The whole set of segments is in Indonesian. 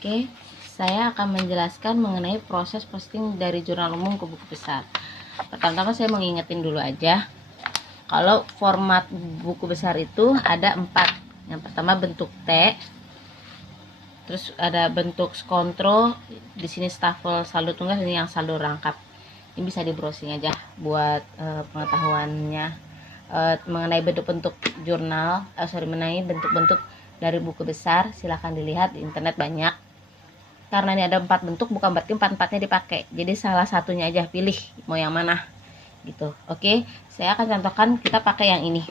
Oke, saya akan menjelaskan mengenai proses posting dari jurnal umum ke buku besar. Pertama-tama saya mengingetin dulu aja, kalau format buku besar itu ada 4. Yang pertama bentuk T, terus ada bentuk skontro, di sini staffel saldo tunggal, ini yang saldo rangkap. Ini bisa di browsing aja buat pengetahuannya mengenai bentuk-bentuk jurnal, mengenai bentuk-bentuk dari buku besar. Silahkan dilihat di internet banyak. Karena ini ada 4 bentuk, bukan berarti 4-4-nya dipakai. Jadi salah satunya aja pilih mau yang mana gitu. Oke, saya akan contohkan kita pakai yang ini,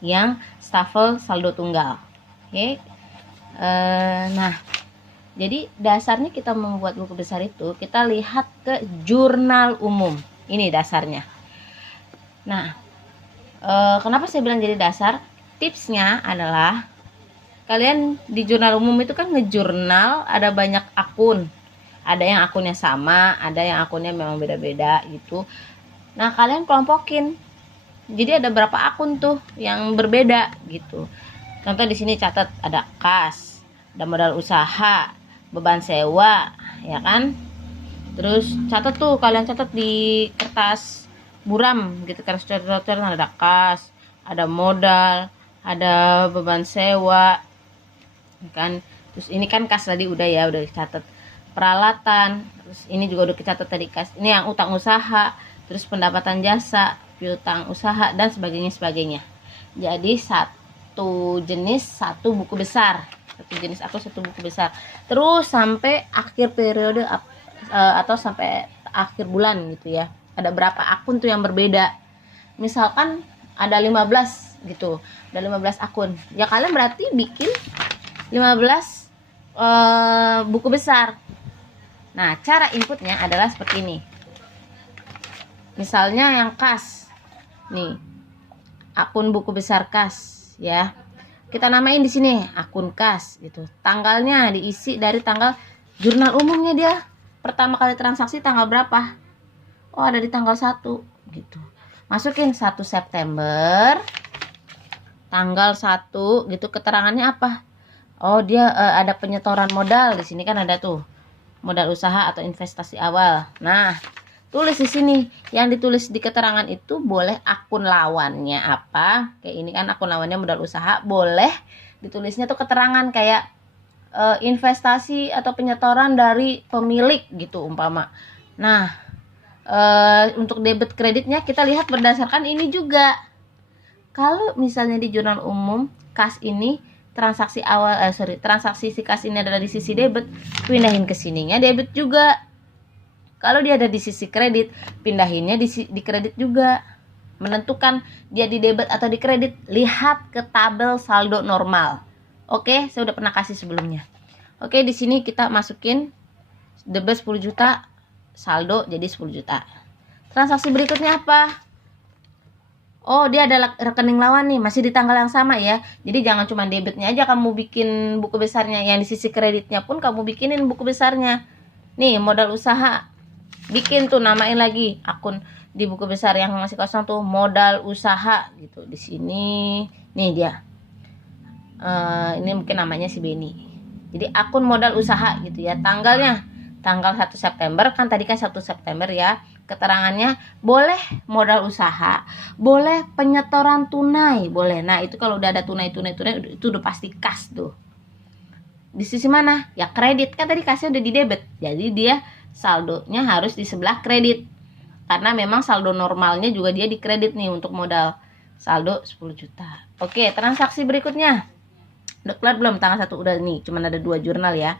yang staffel saldo tunggal. Oke, nah jadi dasarnya kita membuat buku besar itu, kita lihat ke jurnal umum. Ini dasarnya. Nah, kenapa saya bilang jadi dasar? Tipsnya adalah kalian di jurnal umum itu kan ngejurnal, ada banyak akun. Ada yang akunnya sama, ada yang akunnya memang beda-beda gitu. Nah, kalian kelompokin. Jadi ada berapa akun tuh yang berbeda gitu. Contoh di sini catat ada kas, ada modal usaha, beban sewa, ya kan? Terus catat tuh, kalian catat di kertas buram gitu, kertas coret-coret, ada kas, ada modal, ada beban sewa, kan. Terus ini kan kas tadi udah ya, udah dicatat. Peralatan, terus ini juga udah dicatat tadi kas. Ini yang utang usaha, terus pendapatan jasa, piutang usaha, dan sebagainya. Jadi satu jenis satu buku besar, satu jenis atau satu buku besar, terus sampai akhir periode atau sampai akhir bulan gitu ya. Ada berapa akun tuh yang berbeda. Misalkan ada 15 gitu, ada 15 akun, ya kalian berarti bikin 15 buku besar. Nah, cara inputnya adalah seperti ini. Misalnya yang kas, nih, akun buku besar kas, ya. Kita namain di sini akun kas, gitu. Tanggalnya diisi dari tanggal jurnal umumnya dia. Pertama kali transaksi tanggal berapa? Oh, ada di tanggal 1, gitu. Masukin 1 September, tanggal 1, gitu. Keterangannya apa? Oh, dia ada penyetoran modal. Di sini kan ada tuh modal usaha atau investasi awal. Nah, tulis di sini. Yang ditulis di keterangan itu boleh akun lawannya apa? Kayak ini kan akun lawannya modal usaha, boleh ditulisnya tuh keterangan kayak investasi atau penyetoran dari pemilik gitu umpama. Nah, untuk debit kreditnya kita lihat berdasarkan ini juga. Kalau misalnya di jurnal umum kas ini transaksi awal, transaksi si kas ini adalah di sisi debit, pindahin ke sininya debit juga. Kalau dia ada di sisi kredit, pindahinnya di kredit juga. Menentukan dia di debit atau di kredit, lihat ke tabel saldo normal. Oke, saya udah pernah kasih sebelumnya. Oke, di sini kita masukin debit 10 juta, saldo jadi 10 juta. Transaksi berikutnya apa? Oh, dia ada rekening lawan nih, masih di tanggal yang sama ya. Jadi jangan cuma debitnya aja kamu bikin buku besarnya, yang di sisi kreditnya pun kamu bikinin buku besarnya. Nih, modal usaha. Bikin tuh, namain lagi akun di buku besar yang masih kosong tuh modal usaha gitu. Di sini nih dia. Ini mungkin namanya si Beni. Jadi akun modal usaha gitu ya. Tanggalnya tanggal 1 September, kan tadi kan 1 September ya. Keterangannya boleh modal usaha, boleh penyetoran tunai, boleh. Nah, itu kalau udah ada tunai itu udah pasti kas tuh. Di sisi mana? Ya kredit, kan tadi kasnya udah di debit. Jadi dia saldonya harus di sebelah kredit. Karena memang saldo normalnya juga dia di kredit nih untuk modal. Saldo 10 juta. Oke, transaksi berikutnya. Udah kelar belum? Tanggal 1 udah nih, cuman ada 2 jurnal ya.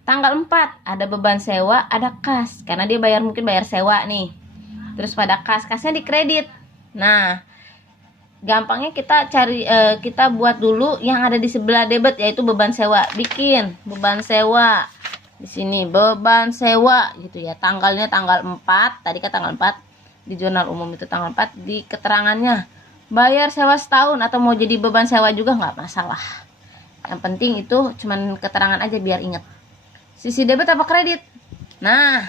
Tanggal 4 ada beban sewa, ada kas. Karena dia mungkin bayar sewa nih. Terus pada kasnya di kredit. Nah, gampangnya kita cari, kita buat dulu yang ada di sebelah debit, yaitu beban sewa. Bikin beban sewa. Di sini beban sewa gitu ya. Tanggalnya tanggal 4, tadi kan tanggal 4 di jurnal umum itu tanggal 4, di keterangannya bayar sewa setahun atau mau jadi beban sewa juga nggak masalah. Yang penting itu cuman keterangan aja biar inget. Sisi debit apa kredit? Nah,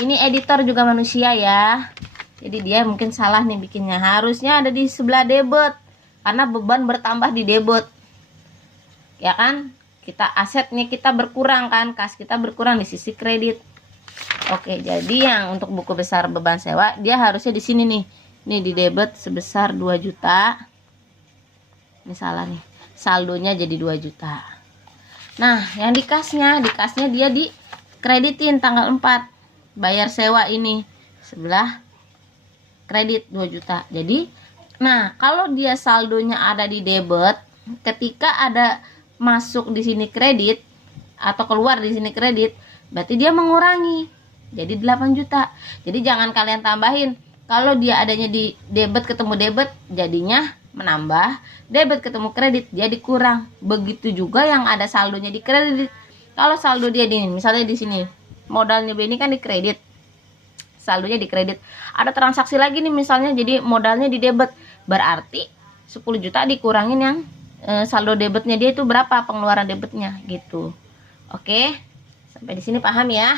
ini editor juga manusia ya. Jadi dia mungkin salah nih bikinnya. Harusnya ada di sebelah debit, karena beban bertambah di debit. Ya kan? asetnya kita berkurang kan, kas kita berkurang di sisi kredit. Oke, jadi yang untuk buku besar beban sewa dia harusnya di sini nih. Nih di debit sebesar 2 juta. Ini salah nih. Saldonya jadi 2 juta. Nah, yang di kasnya dia di kreditin tanggal 4. Bayar sewa ini sebelah kredit 2 juta. Jadi, nah, kalau dia saldonya ada di debit, ketika ada masuk di sini kredit atau keluar di sini kredit, berarti dia mengurangi jadi 8 juta. Jadi jangan kalian tambahin. Kalau dia adanya di debit ketemu debit, jadinya menambah. Debit ketemu kredit, dia dikurang. Begitu juga yang ada saldonya di kredit. Kalau saldo dia di misalnya di sini modalnya ini kan di kredit, saldonya di kredit. Ada transaksi lagi nih misalnya, jadi modalnya di debit, berarti 10 juta dikurangin yang saldo debitnya dia itu berapa, pengeluaran debitnya gitu. Oke, sampai di sini paham ya?